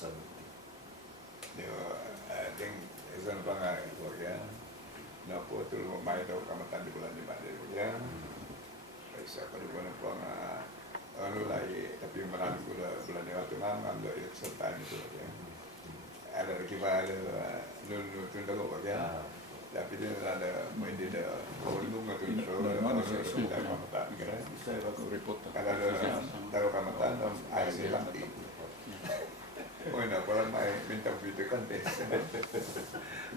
keputusan itu. Dia ting izan pangai ya. Napo tu mai do kamatan di bulan 5 dia ya. Bisa pada bulan pang anu lai tapi menan bulan dia tu ngam do serta itu ya. Ada kibar nun tunda go ya. Tapi dia ada main dia volume tu mana sudah kamatan kan. Saya baru report. Kalau ada taruh kamatan air lantai. Oh, nak orang mai minta video kontes.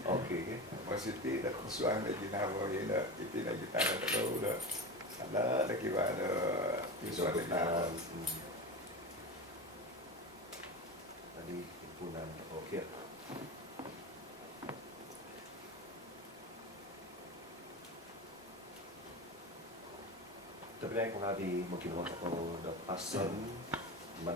Oke. Masih tidak kesuaan lagi nawa ya, itu lagi tanah tahu dah. Ada kiba ada visual kita. Tadi himpunan oke. Tapi naik mengabi mungkin untuk pasen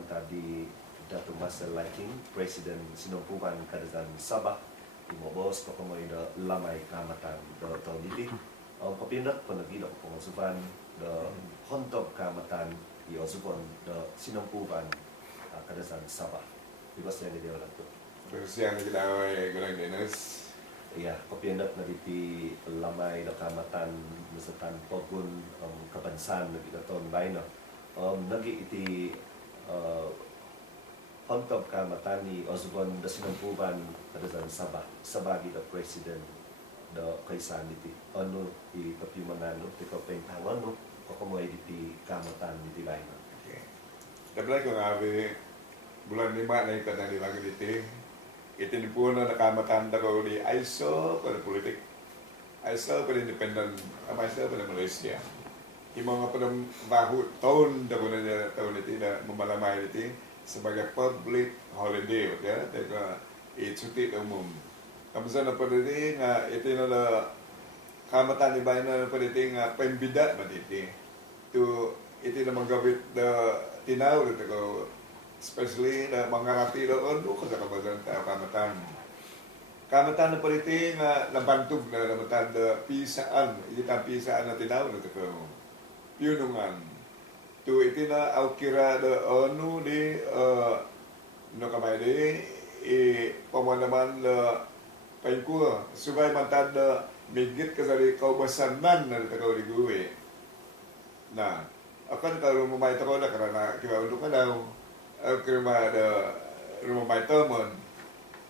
tadi Datu Masa Liking Presiden Sinumpuban Kadazan Sabah Imo bos pemain da lamai kamatan da tahun ini. Kapindak penagi da pengasupan da hontok kamatan i osupon da Sinumpuban Kadazan Sabah. Bebas yang dia orang tu. Terus yang kita gelang dinas. Iya, kapindak na di lamai da kamatan misalkan pogun kabansan na kita tahun lain na. Nagi iti hontok kamatan ni osupon da Sinumpuban Kadazan Sabah sebagai the president the kaisan iti ano i kapimanan no ti kapengtangan no kakamay iti kamatan iti lain. Okay. Tapi kung abi bulan 5 na ikat na lagi diti itinipuno na kamatan ko di ISO pada politik ISO pada independent ISO pada Malaysia imong nga pada bahu tahun dako na tahun iti na mamalamay iti sebagai public holiday ya teka cuti umum. Kamusta na pada di nga iti na kamatan ni bayan na pada di nga pembida ba iti. Tu iti na manggawit da tinaw dito ko especially na mangarati doon ko sa kabasan ta kamatan. Kamatan na pada iti nga nabantog na namatan da pisaan, iti ta pisaan na tinaw dito ko. Piunungan. Tu iti na au kira da anu di no kamay di pemanaman la paingkua supaya mantan da migit kasari kaubasanan na kau di gue. Nah, akan kalau rumah itu kau dah karena kita untuk kadau kerma ada rumah mai teman.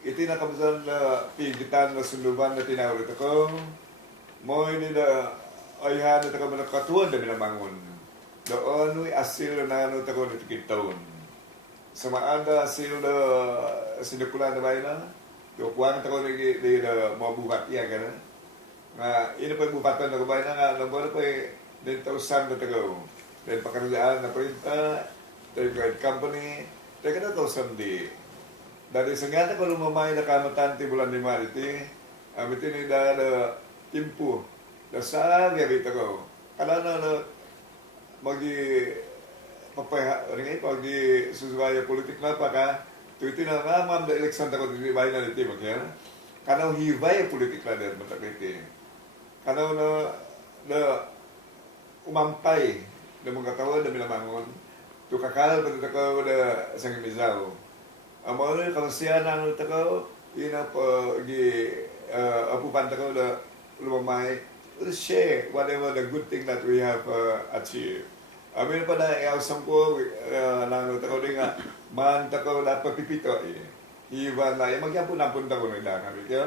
Itu nak kamusan la pigitan la sunduban na tinaw itu kau. Mau ini da ayah da kau menakatuan da bangun. Doon asil na ano tako dito kitawon. Sama ada asil na sinikulan na bayan na. Yung kuwang tako di mga buhat iya ka na. Nga, ino pa yung buhatan na kabayan na nga. Nambara pa yung 9,000 na tako. Dahil pakarulaan na printa, dahil guide company, dahil ka na 1,000 di. Dahil sa nga na ko lumamay na kamatan ti bulan 5 iti, iti ni da timpo. Da saan yabi tako. Kala na magi pagi sesuai politik napa ka tu itu na mamam da election ta ko di bayan na iti makya kana hibay politik la der mata iti kana na umampay na mga tawo da milamangon tu kakal pa ta ko da sang mizaw amo ni kalsiyan ang ta ko ina pa gi apu pan ta ko da lumamay. Let's share whatever the good thing that we have achieved. Amin pada yang sampo nang tako dinga man tako dapat pipito iban na magyampun-ampun tako na dangan ya.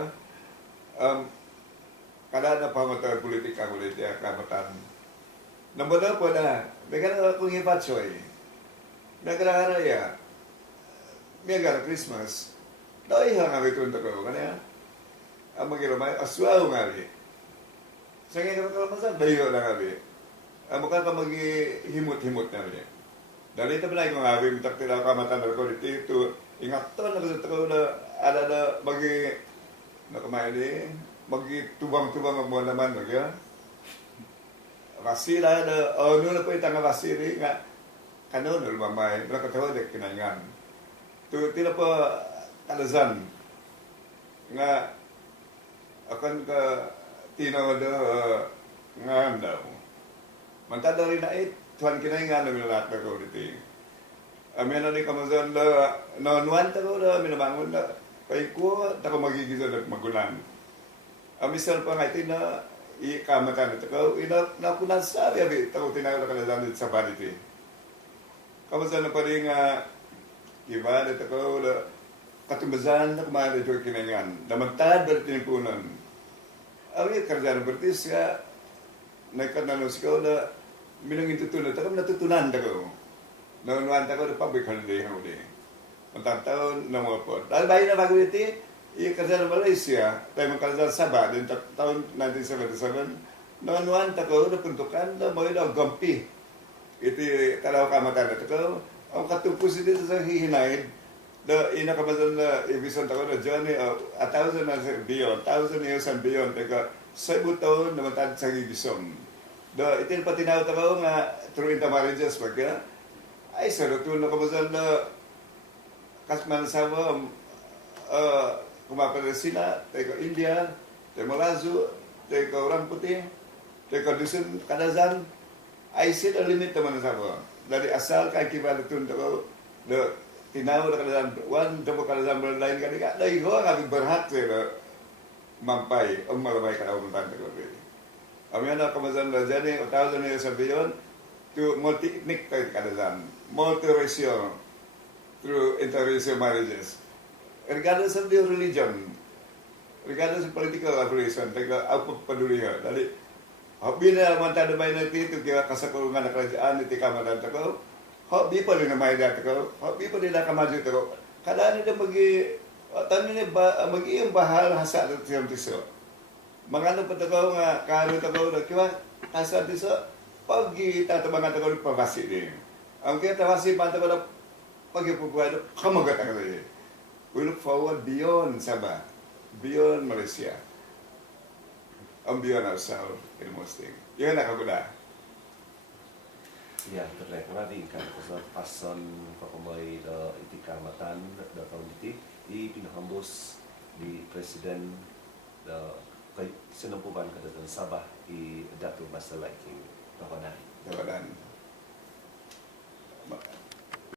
Kada na pamata politik ako dito kamatan. Namboda po na megana kung ipatsoy. Megana ya. Megana Christmas. Doi hang abi tun tako kana. Amagiro may aswaw ngari. Sa ngayon ka masan dayo lang abi. Mukha ka himut-himut na rin. Dali ito pala yung abi mitak tila kamatan ko dito ingat to na ko na ada na magi nakamay di magi tubang-tubang mo naman ya. Rasila na ano na po itang rasili nga kano na lumamay nakatawa de kinangan. Tu tila po kalazan nga akan ka tinaw nga daw. Mantad rin na tuhan kinay nga namin lahat na ko dito. Amin na ni kamazan la nanuan ta ko la minabangon la kay ko ta ko magigisa na magulang. Amisal pa nga na ikamatan ito ko ina na kunan sabi abi ta ko tinawag ka na sa vanity. Kamazan na pa rin nga iba na ta ko la katumbazan na kumana ito kinangan. Damagtad ba tinipunan. Abi karjaan bertis ya naikananos ko la minang itutunan ta ko natutunan ta ko. Naunwan ta ko na public holiday nga uli. Untang taon na mga po. Dahil bayan na bago iti, ikarsa na Malaysia, tayo magkarsa Sabah, din taon 1977, naunwan ta ko na puntukan na mo yun gampi. Iti kalaw kamatan na ta ko, ang katupos dito sa hihinaid, na inakabazan na ibison ta ko na journey of 1,000 and beyond, 1,000 years and beyond, taga sa ibu taon na matad sa gigisong. Iti patinaw ta ko nga through intermarriages, pagka, ay sarutun na kabazan na kasman sama kumapada sila, tayo India, tayo Malazu, tayo orang putih, tayo dusun kadazan, ay sila limit naman sa sama. Dari asal kay kibalatun ko, tinaw na kadazan, one double kadazan lain kanika, dahil ko ang aming berhak sila mampay, ang malamay kalawaman ko. Amin na kabazan na dyan, 1,000 years and beyond, to multi-ethnic tayo kadazan, multiracial, through interracial marriages. Regardless of their religion, regardless of political affiliation, tayo apa padulihan. Dali, habi na mantada bay na ito, kaya kasakulungan na kerajaan, iti kamadan ko, habi pa rin na may dati ko, habi pa rin na kamadyo ko. Kailangan nila mag-iyong bahal hasa at siyang tiso. Mga pa ko nga, kano ko, kiwa, hasa tiso, pag itatabangan ko ng pabasi din. Ang kaya tawasi pa ko na pag-ipupuan, kamagat ako na yun. We look forward beyond Sabah, beyond Malaysia, and beyond ourselves in most things. Yun nakagula. Ya, terlek ngadi kan kusat pason pakumay da iti kamatan da taon iti pinahambos di presiden da kay sinumpuban kada dan Sabah i Datu Master Liking tawanan. Tawanan.